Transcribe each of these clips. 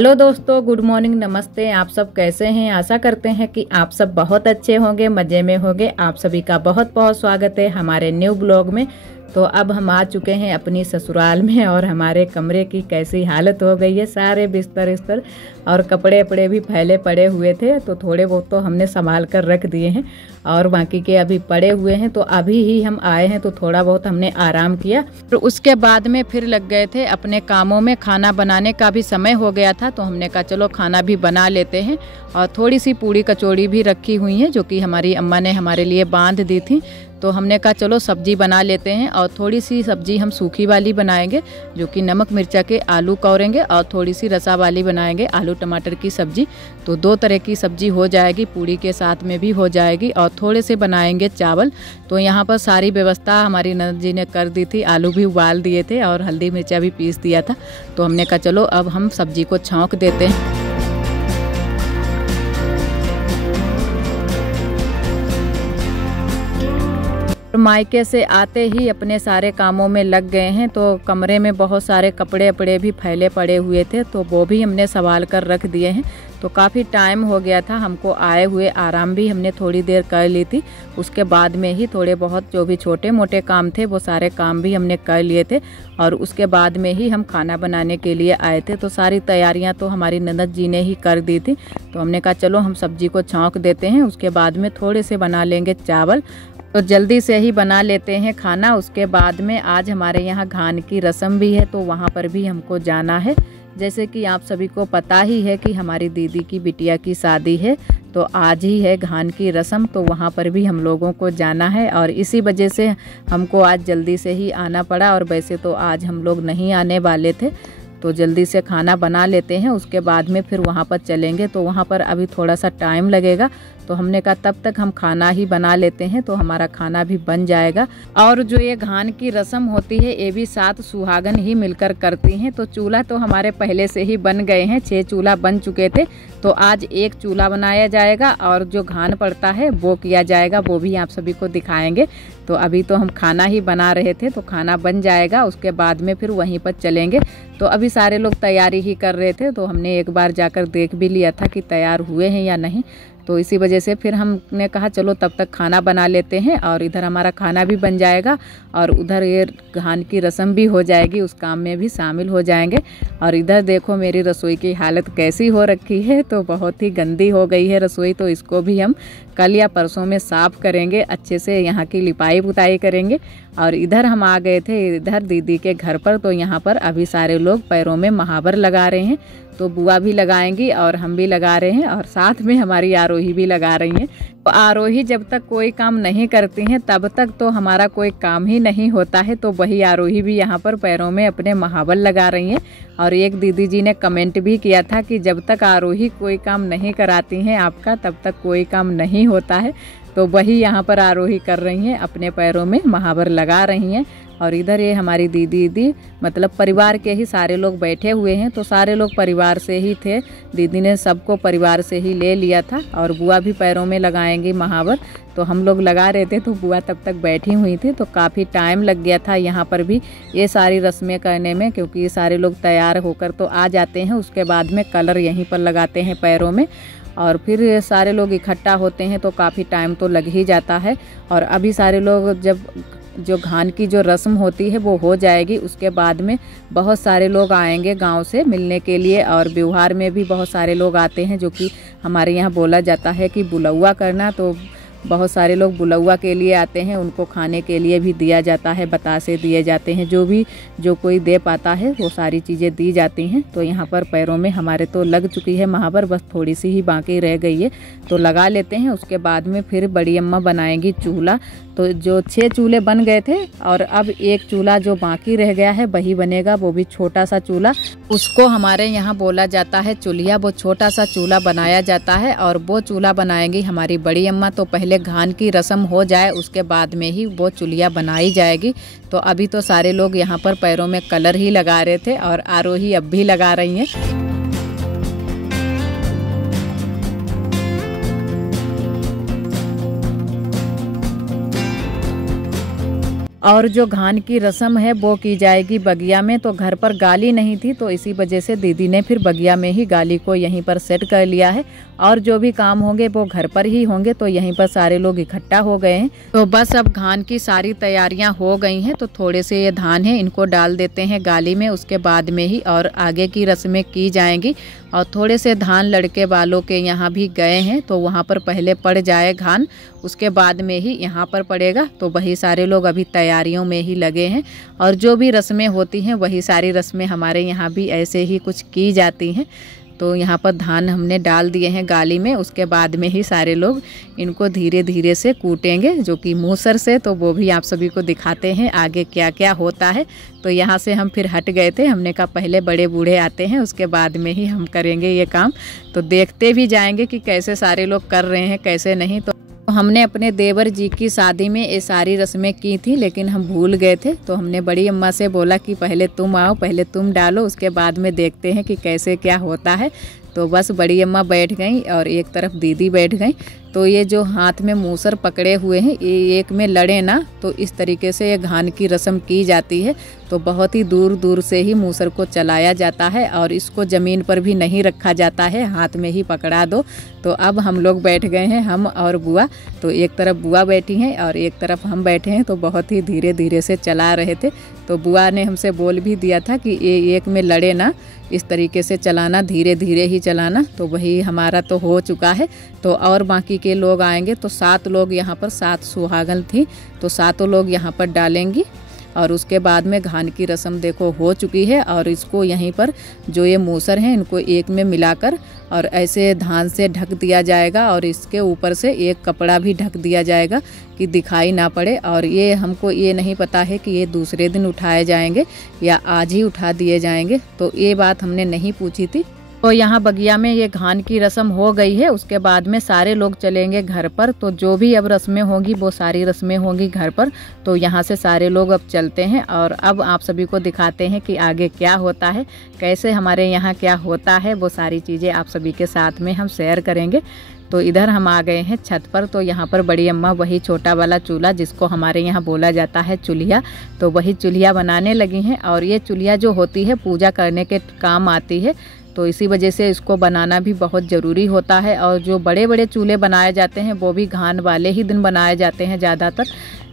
Hello दोस्तों, good morning, नमस्ते। आप सब कैसे हैं? आशा करते हैं कि आप सब बहुत अच्छे होंगे, मज़े में होंगे। आप सभी का बहुत बहुत स्वागत है हमारे न्यू ब्लॉग में। तो अब हम आ चुके हैं अपनी ससुराल में और हमारे कमरे की कैसी हालत हो गई है। सारे बिस्तर और कपड़े वपड़े भी फैले पड़े हुए थे, तो थोड़े बहुत तो हमने संभाल कर रख दिए हैं और बाकी के अभी पड़े हुए हैं। तो अभी ही हम आए हैं तो थोड़ा बहुत हमने आराम किया, तो उसके बाद में फिर लग गए थे अपने कामों में। खाना बनाने का भी समय हो गया था, तो हमने कहा चलो खाना भी बना लेते हैं। और थोड़ी सी पूड़ी कचौड़ी भी रखी हुई हैं जो कि हमारी अम्मा ने हमारे लिए बांध दी थी। तो हमने कहा चलो सब्जी बना लेते हैं, और थोड़ी सी सब्जी हम सूखी वाली बनाएंगे जो कि नमक मिर्चा के आलू कौरेंगे, और थोड़ी सी रसा वाली बनाएंगे आलू टमाटर की सब्जी। तो दो तरह की सब्जी हो जाएगी, पूड़ी के साथ में भी हो जाएगी, और थोड़े से बनाएंगे चावल। तो यहाँ पर सारी व्यवस्था हमारी ननद जी ने कर दी थी। आलू भी उबाल दिए थे और हल्दी मिर्चा भी पीस दिया था। तो हमने कहा चलो अब हम सब्जी को छौंक देते हैं। मायके से आते ही अपने सारे कामों में लग गए हैं। तो कमरे में बहुत सारे कपड़े वपड़े भी फैले पड़े हुए थे, तो वो भी हमने संभाल कर रख दिए हैं। तो काफ़ी टाइम हो गया था हमको आए हुए, आराम भी हमने थोड़ी देर कर ली थी। उसके बाद में ही थोड़े बहुत जो भी छोटे मोटे काम थे वो सारे काम भी हमने कर लिए थे, और उसके बाद में ही हम खाना बनाने के लिए आए थे। तो सारी तैयारियां तो हमारी ननद जी ने ही कर दी थी। तो हमने कहा चलो हम सब्जी को छौंक देते हैं, उसके बाद में थोड़े से बना लेंगे चावल। तो जल्दी से ही बना लेते हैं खाना। उसके बाद में आज हमारे यहाँ घान की रस्म भी है, तो वहाँ पर भी हमको जाना है। जैसे कि आप सभी को पता ही है कि हमारी दीदी की बिटिया की शादी है, तो आज ही है घान की रस्म। तो वहाँ पर भी हम लोगों को जाना है, और इसी वजह से हमको आज जल्दी से ही आना पड़ा। और वैसे तो आज हम लोग नहीं आने वाले थे, तो जल्दी से खाना बना लेते हैं, उसके बाद में फिर वहाँ पर चलेंगे। तो वहाँ पर अभी थोड़ा सा टाइम लगेगा, तो हमने कहा तब तक हम खाना ही बना लेते हैं, तो हमारा खाना भी बन जाएगा। और जो ये घान की रस्म होती है ये भी 7 सुहागन ही मिलकर करती हैं। तो चूल्हा तो हमारे पहले से ही बन गए हैं, 6 चूल्हा बन चुके थे। तो आज एक चूल्हा बनाया जाएगा, और जो घान पड़ता है वो किया जाएगा, वो भी आप सभी को दिखाएंगे। तो अभी तो हम खाना ही बना रहे थे, तो खाना बन जाएगा, उसके बाद में फिर वहीं पर चलेंगे। तो अभी सारे लोग तैयारी ही कर रहे थे, तो हमने एक बार जाकर देख भी लिया था कि तैयार हुए हैं या नहीं। तो इसी वजह से फिर हमने कहा चलो तब तक खाना बना लेते हैं, और इधर हमारा खाना भी बन जाएगा और उधर ये घान की रस्म भी हो जाएगी, उस काम में भी शामिल हो जाएंगे। और इधर देखो मेरी रसोई की हालत कैसी हो रखी है, तो बहुत ही गंदी हो गई है रसोई। तो इसको भी हम कल या परसों में साफ़ करेंगे, अच्छे से यहाँ की लिपाई पुताई करेंगे। और इधर हम आ गए थे इधर दीदी के घर पर। तो यहाँ पर अभी सारे लोग पैरों में महावर लगा रहे हैं, तो बुआ भी लगाएंगी और हम भी लगा रहे हैं, और साथ में हमारी आरोही भी लगा रही हैं। तो आरोही जब तक कोई काम नहीं करती हैं तब तक तो हमारा कोई काम ही नहीं होता है। तो वही आरोही भी यहाँ पर पैरों में अपने महावर लगा रही हैं। और एक दीदी जी ने कमेंट भी किया था कि जब तक आरोही कोई काम नहीं कराती हैं आपका, तब तक कोई काम नहीं होता है। तो वही यहाँ पर आरोही कर रही हैं, अपने पैरों में महावर लगा रही हैं। और इधर ये हमारी दीदी मतलब परिवार के ही सारे लोग बैठे हुए हैं। तो सारे लोग परिवार से ही थे, दीदी ने सबको परिवार से ही ले लिया था। और बुआ भी पैरों में लगाएंगी महावर, तो हम लोग लगा रहे थे, तो बुआ तब तक बैठी हुई थी। तो काफ़ी टाइम लग गया था यहाँ पर भी ये सारी रस्में करने में, क्योंकि ये सारे लोग तैयार होकर तो आ जाते हैं, उसके बाद में कलर यहीं पर लगाते हैं पैरों में, और फिर सारे लोग इकट्ठा होते हैं, तो काफ़ी टाइम तो लग ही जाता है। और अभी सारे लोग जब जो घान की जो रस्म होती है वो हो जाएगी, उसके बाद में बहुत सारे लोग आएंगे गांव से मिलने के लिए। और व्यवहार में भी बहुत सारे लोग आते हैं, जो कि हमारे यहाँ बोला जाता है कि बुलौआ करना। तो बहुत सारे लोग बुलौआ के लिए आते हैं, उनको खाने के लिए भी दिया जाता है, बतासे दिए जाते हैं, जो कोई दे पाता है वो सारी चीज़ें दी जाती हैं। तो यहाँ पर पैरों में हमारे तो लग चुकी है महावर, बस थोड़ी सी ही बाकी रह गई है, तो लगा लेते हैं। उसके बाद में फिर बड़ी अम्मा बनाएंगी चूल्हा। तो जो 6 चूल्हे बन गए थे, और अब एक चूल्हा जो बाकी रह गया है वही बनेगा, वो भी छोटा सा चूल्हा। उसको हमारे यहाँ बोला जाता है चूल्हा। वो छोटा सा चूल्हा बनाया जाता है, और वो चूल्हा बनाएंगी हमारी बड़ी अम्मा। तो पहले घान की रस्म हो जाए, उसके बाद में ही वो चूल्हा बनाई जाएगी। तो अभी तो सारे लोग यहाँ पर पैरों में कलर ही लगा रहे थे, और आरोही अब भी लगा रही हैं। और जो घान की रस्म है वो की जाएगी बगिया में। तो घर पर गाली नहीं थी, तो इसी वजह से दीदी ने फिर बगिया में ही गाली को यहीं पर सेट कर लिया है। और जो भी काम होंगे वो घर पर ही होंगे। तो यहीं पर सारे लोग इकट्ठा हो गए हैं। तो बस अब घान की सारी तैयारियां हो गई हैं। तो थोड़े से ये धान है, इनको डाल देते हैं गाली में, उसके बाद में ही और आगे की रस्में की जाएंगी। और थोड़े से धान लड़के वालों के यहाँ भी गए हैं, तो वहाँ पर पहले पड़ जाए घान, उसके बाद में ही यहाँ पर पड़ेगा। तो वही सारे लोग अभी तैयारियों में ही लगे हैं। और जो भी रस्में होती हैं वही सारी रस्में हमारे यहाँ भी ऐसे ही कुछ की जाती हैं। तो यहाँ पर धान हमने डाल दिए हैं गाली में, उसके बाद में ही सारे लोग इनको धीरे धीरे से कूटेंगे, जो कि मूसर से। तो वो भी आप सभी को दिखाते हैं आगे क्या क्या होता है। तो यहाँ से हम फिर हट गए थे, हमने कहा पहले बड़े बूढ़े आते हैं, उसके बाद में ही हम करेंगे ये काम। तो देखते भी जाएंगे कि कैसे सारे लोग कर रहे हैं कैसे नहीं। तो हमने अपने देवर जी की शादी में ये सारी रस्में की थी, लेकिन हम भूल गए थे। तो हमने बड़ी अम्मा से बोला कि पहले तुम आओ, पहले तुम डालो, उसके बाद में देखते हैं कि कैसे क्या होता है। तो बस बड़ी अम्मा बैठ गई और एक तरफ दीदी बैठ गई। तो ये जो हाथ में मूसर पकड़े हुए हैं, ये एक में लड़े ना, तो इस तरीके से ये घान की रस्म की जाती है। तो बहुत ही दूर दूर से ही मूसर को चलाया जाता है और इसको ज़मीन पर भी नहीं रखा जाता है, हाथ में ही पकड़ा दो। तो अब हम लोग बैठ गए हैं, हम और बुआ। तो एक तरफ बुआ बैठी हैं और एक तरफ हम बैठे हैं। तो बहुत ही धीरे धीरे से चला रहे थे। तो बुआ ने हमसे बोल भी दिया था कि ये एक में लड़े ना, इस तरीके से चलाना, धीरे धीरे ही चलाना। तो वही हमारा तो हो चुका है। तो और बाकी के लोग आएंगे। तो 7 लोग यहाँ पर, 7 सुहागन थी, तो 7 लोग यहाँ पर डालेंगी। और उसके बाद में घान की रस्म देखो हो चुकी है। और इसको यहीं पर जो ये मूसर हैं इनको एक में मिलाकर और ऐसे धान से ढक दिया जाएगा। और इसके ऊपर से एक कपड़ा भी ढक दिया जाएगा कि दिखाई ना पड़े। और ये हमको ये नहीं पता है कि ये दूसरे दिन उठाए जाएंगे या आज ही उठा दिए जाएंगे। तो ये बात हमने नहीं पूछी थी। तो यहाँ बगिया में ये घान की रस्म हो गई है। उसके बाद में सारे लोग चलेंगे घर पर। तो जो भी अब रस्में होंगी वो सारी रस्में होंगी घर पर। तो यहाँ से सारे लोग अब चलते हैं और अब आप सभी को दिखाते हैं कि आगे क्या होता है, कैसे हमारे यहाँ क्या होता है। वो सारी चीज़ें आप सभी के साथ में हम शेयर करेंगे। तो इधर हम आ गए हैं छत पर। तो यहाँ पर बड़ी अम्मा वही छोटा वाला चूल्हा, जिसको हमारे यहाँ बोला जाता है चूल्हा, तो वही चूल्हा बनाने लगी हैं। और ये चूल्हा जो होती है पूजा करने के काम आती है। तो इसी वजह से इसको बनाना भी बहुत ज़रूरी होता है। और जो बड़े बड़े चूल्हे बनाए जाते हैं वो भी घान वाले ही दिन बनाए जाते हैं ज़्यादातर।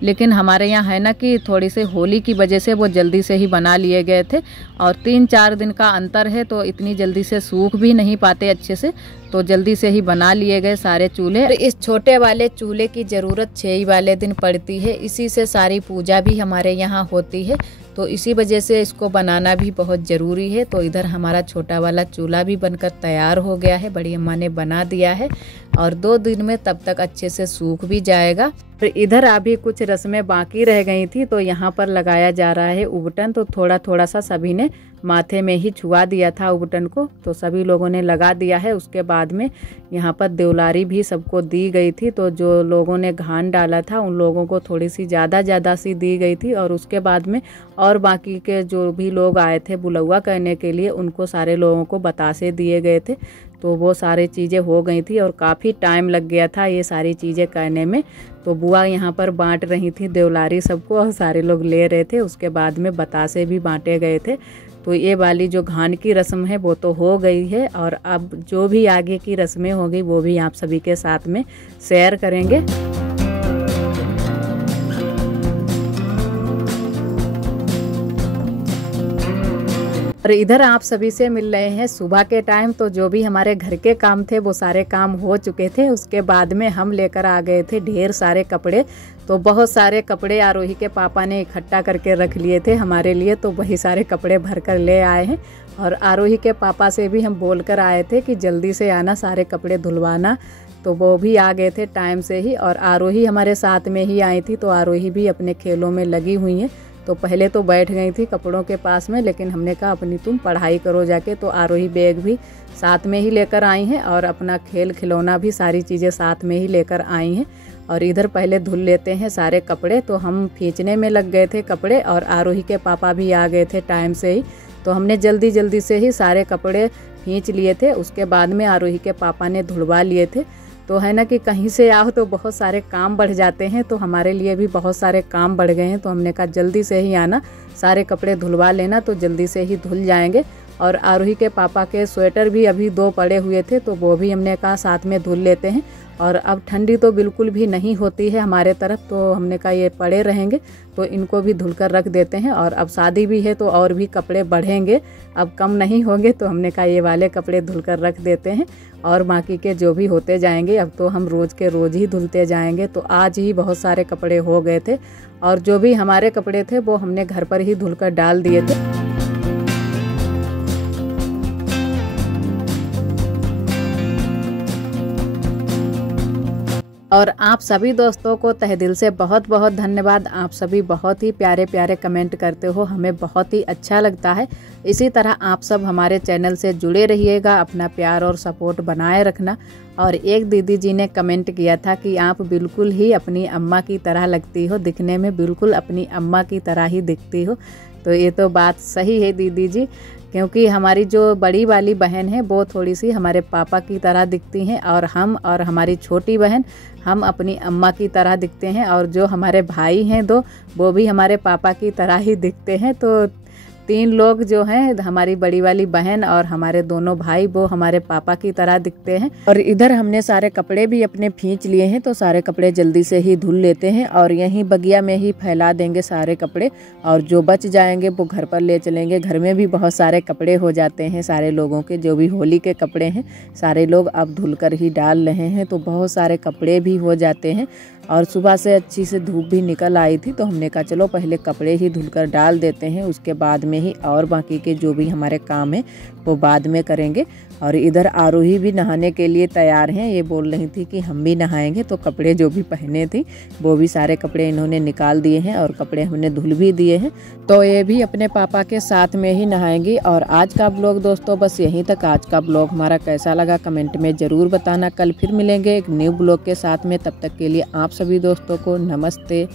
लेकिन हमारे यहाँ है ना कि थोड़ी सी होली की वजह से वो जल्दी से ही बना लिए गए थे। और 3-4 दिन का अंतर है, तो इतनी जल्दी से सूख भी नहीं पाते अच्छे से। तो जल्दी से ही बना लिए गए सारे चूल्हे। इस छोटे वाले चूल्हे की ज़रूरत 6 वाले दिन पड़ती है। इसी से सारी पूजा भी हमारे यहाँ होती है। तो इसी वजह से इसको बनाना भी बहुत ज़रूरी है। तो इधर हमारा छोटा वाला चूल्हा भी बनकर तैयार हो गया है, बड़ी अम्मा ने बना दिया है। और 2 दिन में तब तक अच्छे से सूख भी जाएगा। फिर इधर अभी कुछ रस्में बाकी रह गई थी। तो यहाँ पर लगाया जा रहा है उबटन। तो थोड़ा थोड़ा सा सभी ने माथे में ही छुआ दिया था उबटन को। तो सभी लोगों ने लगा दिया है। उसके बाद में यहाँ पर देवलारी भी सबको दी गई थी। तो जो लोगों ने घान डाला था उन लोगों को थोड़ी सी ज़्यादा सी दी गई थी। और उसके बाद में और बाकी के जो भी लोग आए थे बुलौआ करने के लिए, उनको सारे लोगों को बतासे दिए गए थे। तो वो सारी चीज़ें हो गई थी और काफ़ी टाइम लग गया था ये सारी चीज़ें करने में। तो बुआ यहाँ पर बांट रही थी देवलारी सबको और सारे लोग ले रहे थे। उसके बाद में बतासे भी बांटे गए थे। तो ये वाली जो घान की रस्म है वो तो हो गई है। और अब जो भी आगे की रस्में होगी वो भी आप सभी के साथ में शेयर करेंगे। और इधर आप सभी से मिल रहे हैं सुबह के टाइम। तो जो भी हमारे घर के काम थे वो सारे काम हो चुके थे। उसके बाद में हम लेकर आ गए थे ढेर सारे कपड़े। तो बहुत सारे कपड़े आरोही के पापा ने इकट्ठा करके रख लिए थे हमारे लिए। तो वही सारे कपड़े भर कर ले आए हैं। और आरोही के पापा से भी हम बोल कर आए थे कि जल्दी से आना, सारे कपड़े धुलवाना। तो वो भी आ गए थे टाइम से ही। और आरोही हमारे साथ में ही आई थी। तो आरोही भी अपने खेलों में लगी हुई हैं। तो पहले तो बैठ गई थी कपड़ों के पास में, लेकिन हमने कहा अपनी तुम पढ़ाई करो जाके। तो आरोही बैग भी साथ में ही लेकर आई हैं और अपना खेल खिलौना भी सारी चीज़ें साथ में ही लेकर आई हैं। और इधर पहले धुल लेते हैं सारे कपड़े। तो हम खींचने में लग गए थे कपड़े और आरोही के पापा भी आ गए थे टाइम से ही। तो हमने जल्दी जल्दी से ही सारे कपड़े खींच लिए थे। उसके बाद में आरोही के पापा ने धुलवा लिए थे। तो है ना कि कहीं से आओ तो बहुत सारे काम बढ़ जाते हैं, तो हमारे लिए भी बहुत सारे काम बढ़ गए हैं। तो हमने कहा जल्दी से ही आना, सारे कपड़े धुलवा लेना, तो जल्दी से ही धुल जाएंगे। और आरोही के पापा के स्वेटर भी अभी 2 पड़े हुए थे, तो वो भी हमने कहा साथ में धुल लेते हैं। और अब ठंडी तो बिल्कुल भी नहीं होती है हमारे तरफ, तो हमने कहा ये पड़े रहेंगे तो इनको भी धुलकर रख देते हैं। और अब शादी भी है तो और भी कपड़े बढ़ेंगे, अब कम नहीं होंगे, तो हमने कहा ये वाले कपड़े धुलकर रख देते हैं और बाकी के जो भी होते जाएंगे अब तो हम रोज़ के रोज़ ही धुलते जाएंगे। तो आज ही बहुत सारे कपड़े हो गए थे और जो भी हमारे कपड़े थे वो हमने घर पर ही धुलकर डाल दिए थे। और आप सभी दोस्तों को तहे दिल से बहुत बहुत धन्यवाद। आप सभी बहुत ही प्यारे प्यारे कमेंट करते हो, हमें बहुत ही अच्छा लगता है। इसी तरह आप सब हमारे चैनल से जुड़े रहिएगा, अपना प्यार और सपोर्ट बनाए रखना। और एक दीदी जी ने कमेंट किया था कि आप बिल्कुल ही अपनी अम्मा की तरह लगती हो, दिखने में बिल्कुल अपनी अम्मा की तरह ही दिखती हो। तो ये तो बात सही है दीदी जी, क्योंकि हमारी जो बड़ी वाली बहन है वो थोड़ी सी हमारे पापा की तरह दिखती हैं और हम और हमारी छोटी बहन हम अपनी अम्मा की तरह दिखते हैं। और जो हमारे भाई हैं 2 वो भी हमारे पापा की तरह ही दिखते हैं। तो 3 लोग जो हैं, हमारी बड़ी वाली बहन और हमारे दोनों भाई, वो हमारे पापा की तरह दिखते हैं। और इधर हमने सारे कपड़े भी अपने खींच लिए हैं, तो सारे कपड़े जल्दी से ही धुल लेते हैं और यहीं बगिया में ही फैला देंगे सारे कपड़े। और जो बच जाएंगे वो घर पर ले चलेंगे। घर में भी बहुत सारे कपड़े हो जाते हैं सारे लोगों के, जो भी होली के कपड़े हैं सारे लोग अब धुलकर ही डाल रहे हैं, तो बहुत सारे कपड़े भी हो जाते हैं। और सुबह से अच्छी से धूप भी निकल आई थी, तो हमने कहा चलो पहले कपड़े ही धुलकर डाल देते हैं, उसके बाद में ही और बाकी के जो भी हमारे काम है वो बाद में करेंगे। और इधर आरोही भी नहाने के लिए तैयार हैं, ये बोल रही थी कि हम भी नहाएंगे। तो कपड़े जो भी पहने थी वो भी सारे कपड़े इन्होंने निकाल दिए हैं और कपड़े हमने धुल भी दिए हैं, तो ये भी अपने पापा के साथ में ही नहाएंगी। और आज का ब्लॉग दोस्तों बस यहीं तक। आज का ब्लॉग हमारा कैसा लगा कमेंट में ज़रूर बताना। कल फिर मिलेंगे एक न्यू ब्लॉग के साथ में, तब तक के लिए आप सभी दोस्तों को नमस्ते।